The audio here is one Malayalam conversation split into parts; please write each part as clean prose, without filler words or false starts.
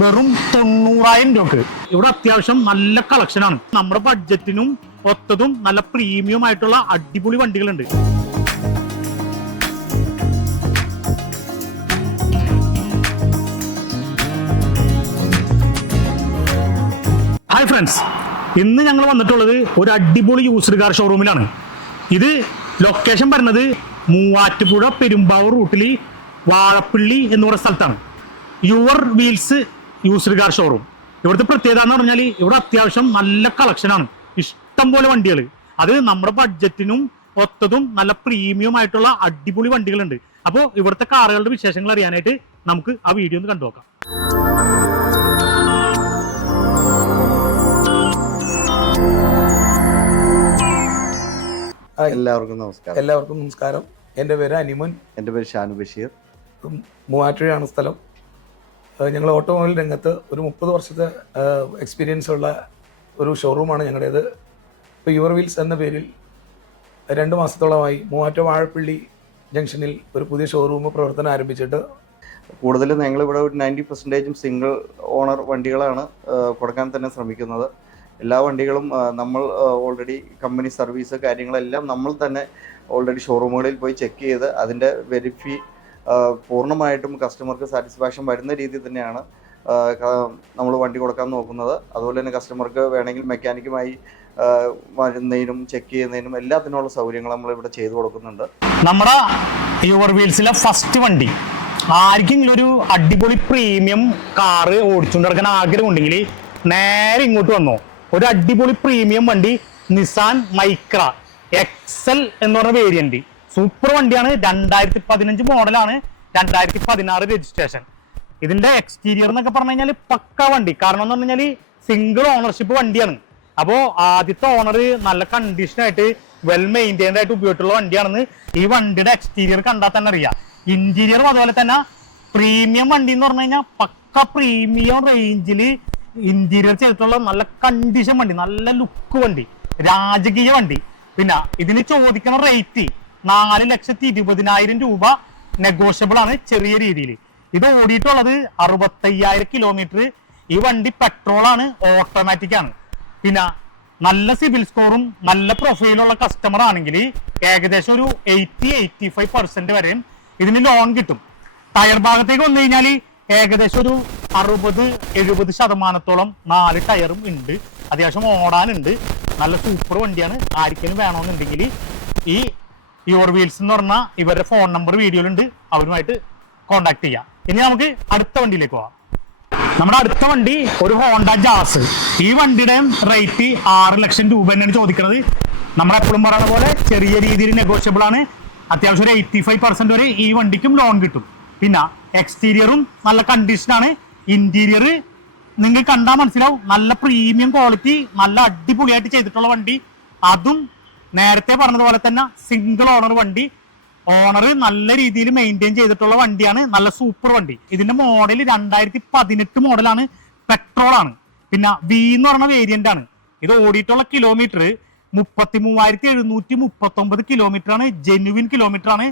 വെറും 90,000 രൂപക്ക് ഇവിടെ അത്യാവശ്യം നല്ല കളക്ഷനാണ്. നമ്മുടെ ബഡ്ജറ്റിനും ഒത്തതും നല്ല പ്രീമിയം ആയിട്ടുള്ള അടിപൊളി വണ്ടികളുണ്ട്. ഹായ് ഫ്രണ്ട്സ്, ഇന്ന് ഞങ്ങൾ വന്നിട്ടുള്ളത് ഒരു അടിപൊളി യൂസ്ഡ് കാർ ഷോറൂമിലാണ്. ഇത് ലൊക്കേഷൻ വരുന്നത് മൂവാറ്റുപുഴ പെരുമ്പാവൂർ റൂട്ടിൽ വാഴപ്പള്ളി എന്ന് പറയുന്ന സ്ഥലത്താണ്. Your wheels used car showroom. ഇവിടുത്തെ പ്രത്യേകത എന്ന് പറഞ്ഞാൽ ഇവിടെ അത്യാവശ്യം നല്ല കളക്ഷനാണ്, ഇഷ്ടം പോലെ വണ്ടികൾ. അത് നമ്മുടെ ബഡ്ജറ്റിനും ഒത്തതും നല്ല പ്രീമിയം ആയിട്ടുള്ള അടിപൊളി വണ്ടികളുണ്ട്. അപ്പോൾ ഇവിടുത്തെ കാറുകളുടെ വിശേഷങ്ങൾ അറിയാനായിട്ട് നമുക്ക് ആ വീഡിയോ ഒന്ന് കണ്ടു നോക്കാം. എല്ലാവർക്കും നമസ്കാരം. എൻ്റെ പേര് അനിമൻ. എൻ്റെ പേര് ഷാനു ബഷീർ. മൂവാറ്റുപുഴയാണ് സ്ഥലം. ഞങ്ങൾ ഓട്ടോമൊബൈൽ രംഗത്ത് ഒരു 30 വർഷത്തെ എക്സ്പീരിയൻസ് ഉള്ള ഒരു ഷോറൂമാണ് ഞങ്ങളുടേത്. ഇപ്പോൾ യുവർ വീൽസ് എന്ന പേരിൽ 2 മാസത്തോളമായി മൂവാറ്റുപുഴ വാഴപ്പള്ളി ജംഗ്ഷനിൽ ഒരു പുതിയ ഷോറൂം പ്രവർത്തനം ആരംഭിച്ചിട്ട് കൂടുതലും ഞങ്ങളിവിടെ ഒരു 90% സിംഗിൾ ഓണർ വണ്ടികളാണ് കൊടുക്കാൻ തന്നെ ശ്രമിക്കുന്നത്. എല്ലാ വണ്ടികളും നമ്മൾ ഓൾറെഡി കമ്പനി സർവീസ് കാര്യങ്ങളെല്ലാം നമ്മൾ തന്നെ ഓൾറെഡി ഷോറൂമുകളിൽ പോയി ചെക്ക് ചെയ്ത് അതിൻ്റെ പൂർണ്ണമായിട്ടും കസ്റ്റമർക്ക് സാറ്റിസ്ഫാക്ഷൻ വരുന്ന രീതിയിൽ തന്നെയാണ് നമ്മൾ വണ്ടി കൊടുക്കാൻ നോക്കുന്നത്. അതുപോലെ തന്നെ കസ്റ്റമർക്ക് വേണമെങ്കിൽ മെക്കാനിക്കുമായി വരുന്നതിനും ചെക്ക് ചെയ്യുന്നതിനും എല്ലാത്തിനുള്ള സൗകര്യങ്ങൾ നമ്മളിവിടെ ചെയ്തു കൊടുക്കുന്നുണ്ട്. നമ്മുടെ യുവർ വീൽസിലെ ഫസ്റ്റ് വണ്ടി ആർക്കെങ്കിലും ഒരു അടിപൊളി പ്രീമിയം കാറ് ഓടിച്ചുകൊണ്ട് നടക്കാൻ ആഗ്രഹമുണ്ടെങ്കിൽ നേരെ ഇങ്ങോട്ട് വന്നോ. ഒരു അടിപൊളി പ്രീമിയം വണ്ടി നിസാൻ മൈക്ര എക്സൽ എന്ന് പറഞ്ഞ വേരിയന്റ് സൂപ്പർ വണ്ടിയാണ്. 2015 മോഡലാണ്, 2016 രജിസ്ട്രേഷൻ. ഇതിന്റെ എക്സ്റ്റീരിയർ എന്നൊക്കെ പറഞ്ഞു കഴിഞ്ഞാൽ പക്ക വണ്ടി. കാരണം എന്ന് പറഞ്ഞു കഴിഞ്ഞാൽ സിംഗിൾ ഓണർഷിപ്പ് വണ്ടിയാണ്. അപ്പോൾ ആദ്യത്തെ ഓണർ നല്ല കണ്ടീഷനായിട്ട് വെൽ മെയിൻറ്റൈൻഡ് ആയിട്ട് ഉപയോഗിച്ചിട്ടുള്ള വണ്ടിയാണെന്ന് ഈ വണ്ടിയുടെ എക്സ്റ്റീരിയർ കണ്ടാൽ തന്നെ അറിയാം. ഇന്റീരിയറും അതുപോലെ തന്നെ പ്രീമിയം വണ്ടി എന്ന് പറഞ്ഞു കഴിഞ്ഞാൽ പക്ക പ്രീമിയം റേഞ്ചിൽ ഇന്റീരിയർ ചെയ്തിട്ടുള്ള നല്ല കണ്ടീഷൻ വണ്ടി, നല്ല ലുക്ക് വണ്ടി, രാജകീയ വണ്ടി. പിന്നെ ഇതിന് ചോദിക്കുന്ന റേറ്റ് 4,20,000 രൂപ നെഗോഷ്യബിൾ ആണ് ചെറിയ രീതിയിൽ. ഇത് ഓടിയിട്ടുള്ളത് 65,000 കിലോമീറ്റർ. ഈ വണ്ടി പെട്രോളാണ്, ഓട്ടോമാറ്റിക് ആണ്. പിന്നെ നല്ല സിവിൽ സ്കോറും നല്ല പ്രൊഫൈലുള്ള കസ്റ്റമർ ആണെങ്കിൽ ഏകദേശം ഒരു 80-85% വരെയും ഇതിന് ലോൺ കിട്ടും. ടയർ ഭാഗത്തേക്ക് വന്നു കഴിഞ്ഞാൽ ഏകദേശം ഒരു 60-70% 4 ടയറും ഉണ്ട്. അത്യാവശ്യം ഓടാനുണ്ട്. നല്ല സൂപ്പർ വണ്ടിയാണ്. ആർക്കെങ്കിലും വേണമെന്നുണ്ടെങ്കിൽ ഈ യുവർ വീൽസ് എന്ന് പറഞ്ഞാൽ ഇവരുടെ ഫോൺ നമ്പർ വീഡിയോയിലുണ്ട്, അവരുമായിട്ട് കോണ്ടാക്ട് ചെയ്യാം. ഇനി നമുക്ക് അടുത്ത വണ്ടിയിലേക്ക് പോവാം. നമ്മുടെ അടുത്ത വണ്ടി ഒരു ഹോണ്ട ജാസ്. ഈ വണ്ടിയുടെ റേറ്റ് 6 ലക്ഷം രൂപ തന്നെയാണ് ചോദിക്കുന്നത്. നമ്മളെപ്പോഴും പറയുന്ന പോലെ ചെറിയ രീതിയിൽ നെഗോഷ്യബിൾ ആണ്. അത്യാവശ്യം ഒരു 85% വരെ ഈ വണ്ടിക്കും ലോൺ കിട്ടും. പിന്നെ എക്സ്റ്റീരിയറും നല്ല കണ്ടീഷനാണ്. ഇന്റീരിയർ നിങ്ങൾ കണ്ടാൽ മനസ്സിലാവും, നല്ല പ്രീമിയം ക്വാളിറ്റി, നല്ല അടിപൊളിയായിട്ട് ചെയ്തിട്ടുള്ള വണ്ടി. അതും നേരത്തെ പറഞ്ഞതുപോലെ തന്നെ സിംഗിൾ ഓണർ വണ്ടി. ഓണർ നല്ല രീതിയിൽ മെയിൻറ്റെയിൻ ചെയ്തിട്ടുള്ള വണ്ടിയാണ്. നല്ല സൂപ്പർ വണ്ടി. ഇതിന്റെ മോഡൽ 2018 മോഡലാണ്, പെട്രോളാണ്. പിന്നെ വി എന്ന് പറഞ്ഞ വേരിയന്റ് ആണ്. ഇത് ഓടിയിട്ടുള്ള കിലോമീറ്റർ 33,739 കിലോമീറ്റർ ആണ്. ജെന്യുവിൻ കിലോമീറ്റർ ആണ്.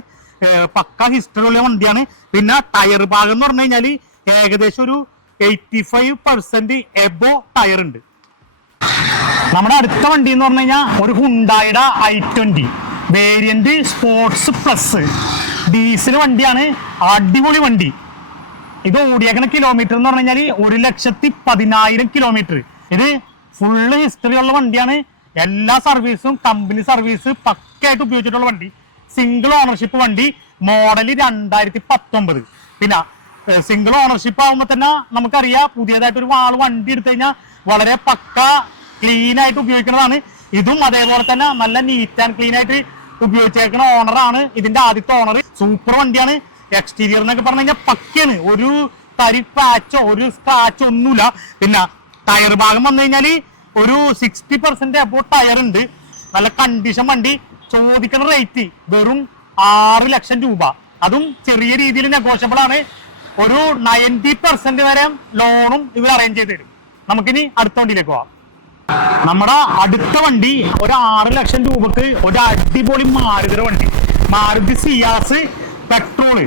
പക്ക ഹിസ്റ്ററി ഉള്ള വണ്ടിയാണ്. പിന്നെ ടയർ ഭാഗം എന്ന് പറഞ്ഞു കഴിഞ്ഞാൽ ഏകദേശം ഒരു 85% എബോ ടയർ ഉണ്ട്. നമ്മുടെ അടുത്ത വണ്ടി എന്ന് പറഞ്ഞു കഴിഞ്ഞാൽ ഒരു ഹുണ്ടായുടെ i20 variant sports plus diesel വണ്ടിയാണ്. അടിപൊളി വണ്ടി. ഇത് ഓടിയേക്കുന്ന കിലോമീറ്റർ എന്ന് പറഞ്ഞു കഴിഞ്ഞാൽ 1,10,000 കിലോമീറ്റർ. ഇത് ഫുള്ള് ഹിസ്റ്ററി ഉള്ള വണ്ടിയാണ്. എല്ലാ സർവീസും കമ്പനി സർവീസ് പക്കയായിട്ട് ഉപയോഗിച്ചിട്ടുള്ള വണ്ടി. സിംഗിൾ ഓണർഷിപ്പ് വണ്ടി. മോഡൽ 2019. പിന്നെ സിംഗിൾ ഓണർഷിപ്പ് ആകുമ്പോൾ തന്നെ നമുക്കറിയാം, പുതിയതായിട്ട് ഒരു വണ്ടി എടുത്തു കഴിഞ്ഞാൽ വളരെ പക്ക ക്ലീൻ ആയിട്ട് ഉപയോഗിക്കുന്നതാണ്. ഇതും അതേപോലെ തന്നെ നല്ല നീറ്റ് ആൻഡ് ക്ലീൻ ആയിട്ട് ഉപയോഗിച്ചേക്കുന്ന ഓണറാണ് ഇതിന്റെ ആദ്യത്തെ ഓണർ. സൂപ്പർ വണ്ടിയാണ്. എക്സ്റ്റീരിയർ എന്നൊക്കെ പറഞ്ഞു കഴിഞ്ഞാൽ പക്കയാണ്. ഒരു തരി പാച്ചോ ഒരു സ്ക്രാച്ചോ ഒന്നുമില്ല. പിന്നെ ടയർ ഭാഗം വന്നു കഴിഞ്ഞാൽ ഒരു 60% അബോ ടയർ ഉണ്ട്. നല്ല കണ്ടീഷൻ വണ്ടി. ചോദിക്കുന്ന റേറ്റ് വെറും 6 ലക്ഷം രൂപ. അതും ചെറിയ രീതിയിൽ നെഗോഷ്യബിൾ ആണ്. ഒരു 90% വരെ ലോണും ഇവർ അറേഞ്ച് ചെയ്ത് തരും. നമുക്കിനി അടുത്ത വണ്ടിയിലേക്ക് പോവാം. നമ്മുടെ അടുത്ത വണ്ടി ഒരു 6 ലക്ഷം രൂപക്ക് ഒരു അടിപൊളി മാരുതിയുടെ വണ്ടി. മാരുതി സിയാസ് പെട്രോള്.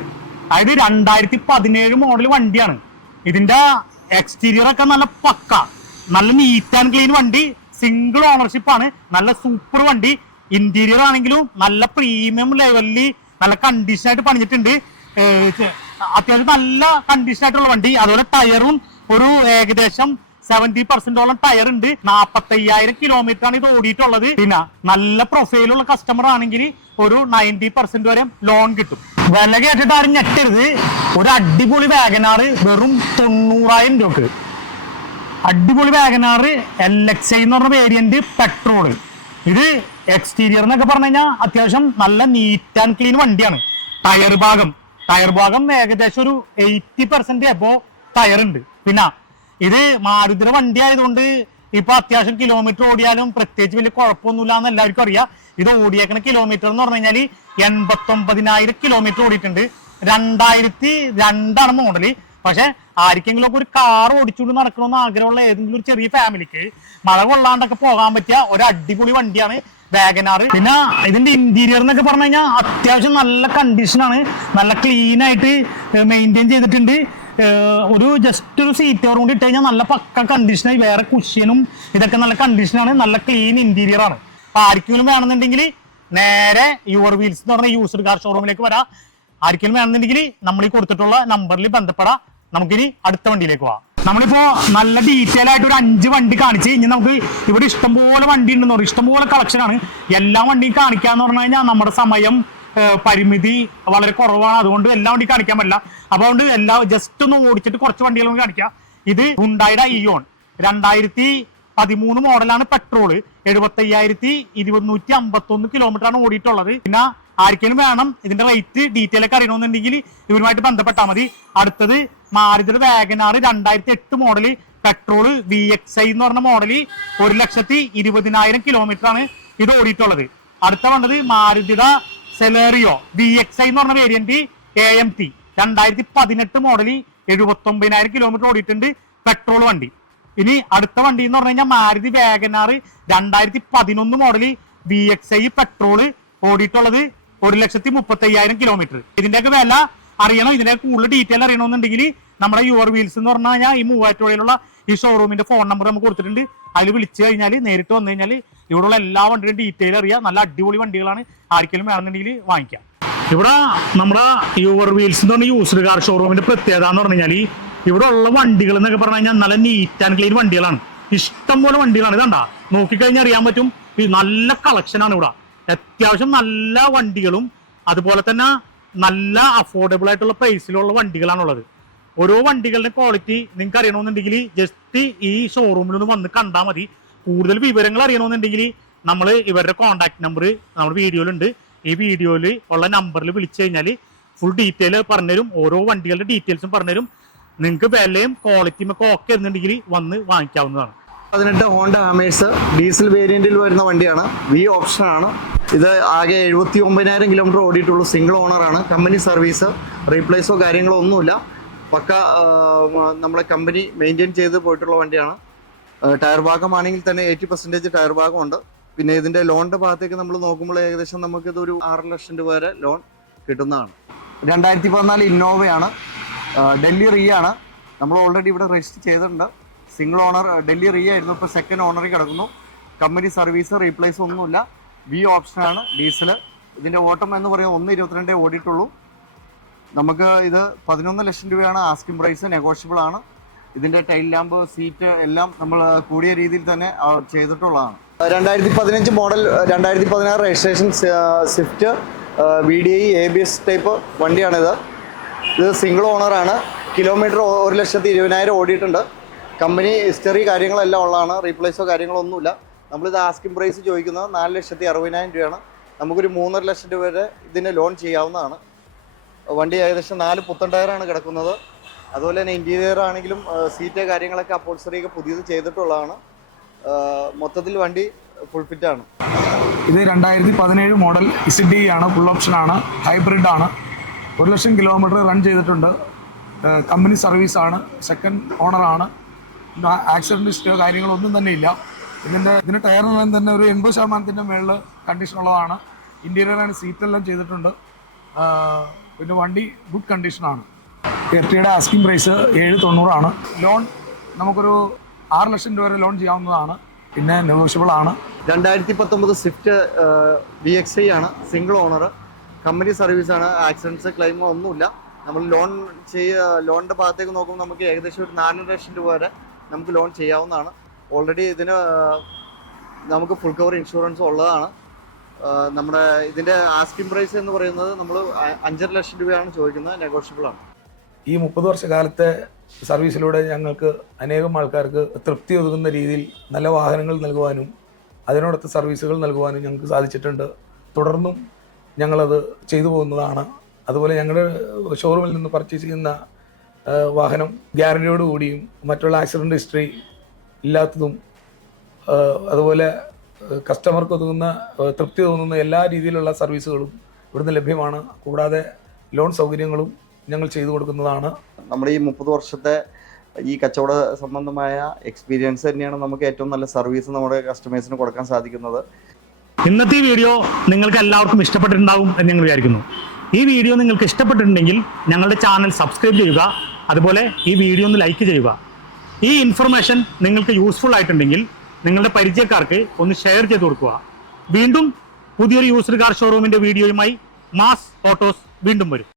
അതായത് 2017 മോഡൽ വണ്ടിയാണ്. ഇതിന്റെ എക്സ്റ്റീരിയർ ഒക്കെ നല്ല പക്ക, നല്ല നീറ്റ് ആൻഡ് ക്ലീൻ വണ്ടി, സിംഗിൾ ഓണർഷിപ്പ് ആണ്, നല്ല സൂപ്പർ വണ്ടി. ഇന്റീരിയർ ആണെങ്കിലും നല്ല പ്രീമിയം ലെവലിൽ നല്ല കണ്ടീഷൻ ആയിട്ട് പണിഞ്ഞിട്ടുണ്ട്. അത്യാവശ്യം നല്ല കണ്ടീഷൻ ആയിട്ടുള്ള വണ്ടി. അതുപോലെ ടയറും ഒരു ഏകദേശം 70% ടയർ ഉണ്ട്. 45,000 കിലോമീറ്റർ ആണ് ഇത് ഓടിയിട്ടുള്ളത്. പിന്നെ നല്ല പ്രൊഫൈലുള്ള കസ്റ്റമർ ആണെങ്കിൽ ഒരു 90% വരെ ലോൺ കിട്ടും. വില കേട്ടിട്ട് ആരും ഞെട്ടരുത്. ഒരു അടിപൊളി വാഗനാർ വെറും 90,000 രൂപക്ക്. അടിപൊളി വാഗനാർ LXI എന്ന് പറഞ്ഞ വേരിയന്റ് പെട്രോള്. ഇത് എക്സ്റ്റീരിയർ എന്നൊക്കെ പറഞ്ഞു കഴിഞ്ഞാൽ അത്യാവശ്യം നല്ല നീറ്റ് ആൻഡ് ക്ലീൻ വണ്ടിയാണ്. ടയർ ഭാഗം ഏകദേശം ഒരു 80% എബോ ടയർ ഉണ്ട്. പിന്നെ ഇത് മാരുതിയുടെ വണ്ടി ആയതുകൊണ്ട് ഇപ്പൊ അത്യാവശ്യം കിലോമീറ്റർ ഓടിയാലും പ്രത്യേകിച്ച് വലിയ കുഴപ്പമൊന്നുമില്ല എന്ന് എല്ലാവർക്കും അറിയാം. ഇത് ഓടിയേക്കണ കിലോമീറ്റർ എന്ന് പറഞ്ഞു കഴിഞ്ഞാൽ 89,000 കിലോമീറ്റർ ഓടിയിട്ടുണ്ട്. 2002 മോഡല്. പക്ഷെ ആർക്കെങ്കിലും ഒക്കെ ഒരു കാർ ഓടിച്ചുകൊണ്ട് നടക്കണമെന്ന് ആഗ്രഹമുള്ള ഏതെങ്കിലും ഒരു ചെറിയ ഫാമിലിക്ക് മഴ കൊള്ളാണ്ടൊക്കെ പോകാൻ പറ്റിയ ഒരു അടിപൊളി വണ്ടിയാണ് വാഗനാർ. പിന്നെ ഇതിന്റെ ഇന്റീരിയർ എന്നൊക്കെ പറഞ്ഞു കഴിഞ്ഞാൽ അത്യാവശ്യം നല്ല കണ്ടീഷനാണ്, നല്ല ക്ലീൻ ആയിട്ട് മെയിൻറ്റെയിൻ ചെയ്തിട്ടുണ്ട്. ഒരു ജസ്റ്റ് ഒരു സീറ്റ് കവർ കൊണ്ട് ഇട്ട് കഴിഞ്ഞാൽ നല്ല പക്ക കണ്ടീഷനായി. വേറെ കുഷ്യനും ഇതൊക്കെ നല്ല കണ്ടീഷനാണ്, നല്ല ക്ലീൻ ഇന്റീരിയർ ആണ്. അപ്പൊ ആർക്കെങ്കിലും വേണമെന്നുണ്ടെങ്കിൽ നേരെ യുവർ വീൽസ് എന്ന് പറഞ്ഞ യൂസ്ഡ് കാർ ഷോറൂമിലേക്ക് വരാം. ആർക്കെങ്കിലും വേണമെന്നുണ്ടെങ്കിൽ നമ്മൾ ഈ കൊടുത്തിട്ടുള്ള നമ്പറിൽ ബന്ധപ്പെടാം. നമുക്കിനി അടുത്ത വണ്ടിയിലേക്ക് പോവാം. നമ്മളിപ്പോ നല്ല ഡീറ്റെയിൽ ആയിട്ട് ഒരു 5 വണ്ടി കാണിച്ച് ഇനി നമുക്ക് ഇവിടെ ഇഷ്ടംപോലെ വണ്ടി ഉണ്ടെന്ന് പറയും, ഇഷ്ടംപോലെ കളക്ഷൻ ആണ്. എല്ലാ വണ്ടിയും കാണിക്കാന്ന് പറഞ്ഞു കഴിഞ്ഞാൽ നമ്മുടെ സമയം പരിമിതി വളരെ കുറവാണ്. അതുകൊണ്ട് എല്ലാ വണ്ടിയും കാണിക്കാൻ പറ്റില്ല. അപ്പൊ അതുകൊണ്ട് ജസ്റ്റ് ഒന്ന് ഓടിച്ചിട്ട് കുറച്ച് വണ്ടികൾ കാണിക്കാം. ഇത് ഹുണ്ടായുടെ ഇയോൺ 2013 മോഡലാണ്. പെട്രോള് 75,251 കിലോമീറ്റർ ആണ് ഓടിയിട്ടുള്ളത്. പിന്നെ ആർക്കെങ്കിലും വേണം ഇതിന്റെ റേറ്റ് ഡീറ്റെയിൽ ഒക്കെ അറിയണമെന്നുണ്ടെങ്കിൽ ഇവരുമായിട്ട് ബന്ധപ്പെട്ടാൽ മതി. അടുത്തത് മാരുതിയുടെ വാഗനാർ 2008 മോഡല് പെട്രോള് VXI എന്ന് പറഞ്ഞ മോഡല് 1,20,000 കിലോമീറ്റർ ആണ് ഇത് ഓടിയിട്ടുള്ളത്. അടുത്ത വേണ്ടത് മാരുതിയുടെ സെലേറിയോ VXI എന്ന് പറഞ്ഞ വേരിയന്റ് AMT 2018 മോഡല് 79,000 കിലോമീറ്റർ ഓടിയിട്ടുണ്ട്, പെട്രോൾ വണ്ടി. ഇനി അടുത്ത വണ്ടി എന്ന് പറഞ്ഞു കഴിഞ്ഞാൽ Maruti WagonR 2011 model VXI petrol ഓടിയിട്ടുള്ളത് 1,30,000 കിലോമീറ്റർ. ഇതിന്റെയൊക്കെ വില അറിയണം, ഇതിന്റെ കൂടുതൽ ഡീറ്റെയിൽ അറിയണമെന്നുണ്ടെങ്കിൽ നമ്മുടെ യുവർ വീൽസ് എന്ന് പറഞ്ഞു കഴിഞ്ഞാൽ ഈ മൂവാറ്റുപുഴയിലുള്ള ഈ ഷോറൂമിന്റെ ഫോൺ നമ്പർ നമുക്ക് കൊടുത്തിട്ടുണ്ട്. അതിൽ വിളിച്ചു കഴിഞ്ഞാൽ നേരിട്ട് വന്നു കഴിഞ്ഞാൽ ഇവിടെയുള്ള എല്ലാ വണ്ടിയുടെയും ഡീറ്റെയിൽ അറിയാം. നല്ല അടിപൊളി വണ്ടികളാണ്, ആർക്കെങ്കിലും വേണമെന്നുണ്ടെങ്കിൽ വാങ്ങിക്കാം. ഇവിടെ നമ്മുടെ യുവർ വീൽസ് എന്ന് പറഞ്ഞ യൂസ്ഡ് കാർ ഷോറൂമിന്റെ പ്രത്യേകത എന്ന് പറഞ്ഞു കഴിഞ്ഞാൽ ഇവിടെ ഉള്ള വണ്ടികൾ എന്നൊക്കെ പറഞ്ഞു കഴിഞ്ഞാൽ നല്ല നീറ്റ് ആൻഡ് ക്ലീൻ വണ്ടികളാണ്. ഇഷ്ടംപോലെ വണ്ടികളാണ്. ഇതാണ്ടാ നോക്കിക്കഴിഞ്ഞാൽ അറിയാൻ പറ്റും. നല്ല കളക്ഷനാണ് ഇവിടെ. അത്യാവശ്യം നല്ല വണ്ടികളും അതുപോലെ തന്നെ നല്ല അഫോർഡബിൾ ആയിട്ടുള്ള പ്രൈസിലുള്ള വണ്ടികളാണുള്ളത്. ഓരോ വണ്ടികളുടെ ക്വാളിറ്റി നിങ്ങൾക്ക് അറിയണമെന്നുണ്ടെങ്കിൽ ജസ്റ്റ് ഈ ഷോറൂമിലൊന്ന് വന്ന് കണ്ടാൽ മതി. കൂടുതൽ വിവരങ്ങൾ അറിയണമെന്നുണ്ടെങ്കിൽ നമ്മൾ ഇവരുടെ കോൺടാക്ട് നമ്പർ നമ്മുടെ വീഡിയോയിലുണ്ട്. ഈ വീഡിയോയിൽ ഉള്ള നമ്പറിൽ വിളിച്ചു കഴിഞ്ഞാൽ ഫുൾ ഡീറ്റെയിൽ പറഞ്ഞുതരും. ഓരോ വണ്ടികളുടെ ഡീറ്റെയിൽസും പറഞ്ഞുതരും. നിങ്ങൾക്ക് വിലയും ക്വാളിറ്റിയും ഒക്കെ ഓക്കെ എന്നുണ്ടെങ്കിൽ വന്ന് വാങ്ങിക്കാവുന്നതാണ്. 18 ഹോണ്ട ഹാമേഴ്സ് ഡീസൽ വേരിയന്റിൽ വരുന്ന വണ്ടിയാണ്. വി ഓപ്ഷൻ ആണ്. ഇത് ആകെ 79,000 കിലോമീറ്റർ ഓടിയിട്ടുള്ളൂ. സിംഗിൾ ഓണറാണ്. കമ്പനി സർവീസ്, റീപ്ലേസോ കാര്യങ്ങളോ ഒന്നുമില്ല. പക്ക നമ്മളെ കമ്പനി മെയിൻറ്റെയിൻ ചെയ്ത് പോയിട്ടുള്ള വണ്ടിയാണ്. ടയർ ഭാഗമാണെങ്കിൽ തന്നെ 80% ടയർ ഭാഗമുണ്ട്. പിന്നെ ഇതിൻ്റെ ലോണിൻ്റെ ഭാഗത്തേക്ക് നമ്മൾ നോക്കുമ്പോൾ ഏകദേശം നമുക്കിതൊരു 6 ലക്ഷം രൂപ വരെ ലോൺ കിട്ടുന്നതാണ്. 2014 ഇന്നോവയാണ്. ഡൽഹി റീ ആണ്. നമ്മൾ ഓൾറെഡി ഇവിടെ രജിസ്റ്റർ ചെയ്തിട്ടുണ്ട്. സിംഗിൾ ഓണർ ഡൽഹി റീ ആയിരുന്നു, ഇപ്പോൾ സെക്കൻഡ് ഓണറിൽ കിടക്കുന്നു. കമ്പനി സർവീസ്, റീപ്ലേസ് ഒന്നുമില്ല. വി ഓപ്ഷനാണ്, ഡീസൽ. ഇതിൻ്റെ ഓട്ടം എന്ന് പറയുന്നത് 1.22 ഓടിയിട്ടുള്ളൂ. നമുക്ക് ഇത് 11 ലക്ഷം രൂപയാണ് ആസ്കിംഗ് പ്രൈസ്, നെഗോഷ്യബിൾ ആണ്. ഇതിൻ്റെ ടൈൽ ലാമ്പ്, സീറ്റ് എല്ലാം നമ്മൾ കൂടിയ രീതിയിൽ തന്നെ ചെയ്തിട്ടുള്ളതാണ്. 2015 model 2016 registration Swift VDI ABS type വണ്ടിയാണിത്. ഇത് സിംഗിൾ ഓണറാണ്. കിലോമീറ്റർ 1,20,000 ഓടിയിട്ടുണ്ട്. കമ്പനി ഹിസ്റ്ററി കാര്യങ്ങളെല്ലാം ഉള്ളതാണ്. റീപ്ലേസോ കാര്യങ്ങളോ ഒന്നുമില്ല. നമ്മളിത് ആസ്കിംഗ് പ്രൈസ് ചോദിക്കുന്നത് 4,60,000 രൂപയാണ്. നമുക്കൊരു 3.5 ലക്ഷം രൂപ വരെ ഇതിന് ലോൺ ചെയ്യാവുന്നതാണ്. വണ്ടി ഏകദേശം 4 പുത്തൻ ടയറാണ് കിടക്കുന്നത്. അതുപോലെ തന്നെ ഇൻറ്റീരിയർ ആണെങ്കിലും സീറ്റ് കാര്യങ്ങളൊക്കെ അപ്പോൾസറിയൊക്കെ പുതിയത് ചെയ്തിട്ടുള്ളതാണ്. മൊത്തത്തിൽ വണ്ടി ഫുൾ ഫിറ്റാണ്. ഇത് 2017 മോഡൽ ZD ആണ്. ഫുൾ ഓപ്ഷനാണ്. ഹൈബ്രിഡ് ആണ്. 1 ലക്ഷം കിലോമീറ്റർ റൺ ചെയ്തിട്ടുണ്ട്. കമ്പനി സർവീസാണ്. സെക്കൻഡ് ഓണറാണ്. ആക്സിഡൻറ്റ് ഹിസ്റ്ററിയോ കാര്യങ്ങളൊന്നും തന്നെ ഇല്ല. ഇതിൻ്റെ ടയറിന് തന്നെ ഒരു 80% മേളിൽ കണ്ടീഷൻ ഉള്ളതാണ്. ഇൻറ്റീരിയറാണ്. സീറ്റെല്ലാം ചെയ്തിട്ടുണ്ട്. പിന്നെ വണ്ടി ഗുഡ് കണ്ടീഷനാണ്. എർട്ടിയുടെ ആസ്കിംഗ് പ്രൈസ് 790 ആണ്. ലോൺ നമുക്കൊരു 6 ലക്ഷം രൂപ വരെ ലോൺ ചെയ്യാവുന്നതാണ്. പിന്നെ നെഗോഷ്യബിൾ ആണ്. 2019 സ്വിഫ്റ്റ് VX3 ആണ്, സിംഗിൾ ഓണർ, കമ്പനി സർവീസാണ്, ആക്സിഡൻസ് ക്ലെയിമോ ഒന്നുമില്ല. നമ്മൾ ലോണിൻ്റെ ഭാഗത്തേക്ക് നോക്കുമ്പോൾ നമുക്ക് ഏകദേശം ഒരു 400 ലക്ഷം രൂപ വരെ നമുക്ക് ലോൺ ചെയ്യാവുന്നതാണ്. ഓൾറെഡി ഇതിന് നമുക്ക് ഫുൾ കവർ ഇൻഷുറൻസ് ഉള്ളതാണ്. നമ്മുടെ ഇതിൻ്റെ ആസ്കിംഗ് പ്രൈസ് എന്ന് പറയുന്നത് നമ്മൾ 5.5 ലക്ഷം രൂപയാണ് ചോദിക്കുന്നത്, നെഗോഷ്യബിൾ ആണ്. ഈ 30 വർഷക്കാലത്തെ സർവീസിലൂടെ ഞങ്ങൾക്ക് അനേകം ആൾക്കാർക്ക് തൃപ്തി ഒതുങ്ങുന്ന രീതിയിൽ നല്ല വാഹനങ്ങൾ നൽകുവാനും അതിനോടൊത്ത് സർവീസുകൾ നൽകുവാനും ഞങ്ങൾക്ക് സാധിച്ചിട്ടുണ്ട്. തുടർന്നും ഞങ്ങളത് ചെയ്തു പോകുന്നതാണ്. അതുപോലെ ഞങ്ങളുടെ ഷോറൂമിൽ നിന്ന് പർച്ചേസ് ചെയ്യുന്ന വാഹനം ഗ്യാരണ്ടിയോടുകൂടിയും മറ്റുള്ള ആക്സിഡൻറ്റ് ഹിസ്റ്ററി ഇല്ലാത്തതും അതുപോലെ കസ്റ്റമർക്ക് തൃപ്തി തോന്നുന്ന എല്ലാ രീതിയിലുള്ള സർവീസുകളും ഇവിടുന്ന് ലഭ്യമാണ്. കൂടാതെ ലോൺ സൗകര്യങ്ങളും ഞങ്ങൾ ചെയ്തു കൊടുക്കുന്നതാണ്. നമ്മുടെ ഈ 30 വർഷത്തെ ഈ കച്ചവട സംബന്ധമായ എക്സ്പീരിയൻസ് തന്നെയാണ് നമുക്ക് ഏറ്റവും നല്ല സർവീസ് നമ്മുടെ കസ്റ്റമേഴ്സിന് കൊടുക്കാൻ സാധിക്കുന്നത്. ഇന്നത്തെ ഈ വീഡിയോ നിങ്ങൾക്ക് എല്ലാവർക്കും ഇഷ്ടപ്പെട്ടിട്ടുണ്ടാവും എന്ന് ഞങ്ങൾ വിചാരിക്കുന്നു. ഈ വീഡിയോ നിങ്ങൾക്ക് ഇഷ്ടപ്പെട്ടിട്ടുണ്ടെങ്കിൽ ഞങ്ങളുടെ ചാനൽ സബ്സ്ക്രൈബ് ചെയ്യുക. അതുപോലെ ഈ വീഡിയോ ഒന്ന് ലൈക്ക് ചെയ്യുക. ഈ ഇൻഫർമേഷൻ നിങ്ങൾക്ക് യൂസ്ഫുൾ ആയിട്ടുണ്ടെങ്കിൽ നിങ്ങളുടെ പരിചയക്കാർക്ക് ഒന്ന് ഷെയർ ചെയ്ത് കൊടുക്കുക. വീണ്ടും പുതിയൊരു യൂസ്ഡ് കാർ ഷോറൂമിൻ്റെ വീഡിയോയുമായി മാസ് ഓട്ടോസ് വീണ്ടും വരും.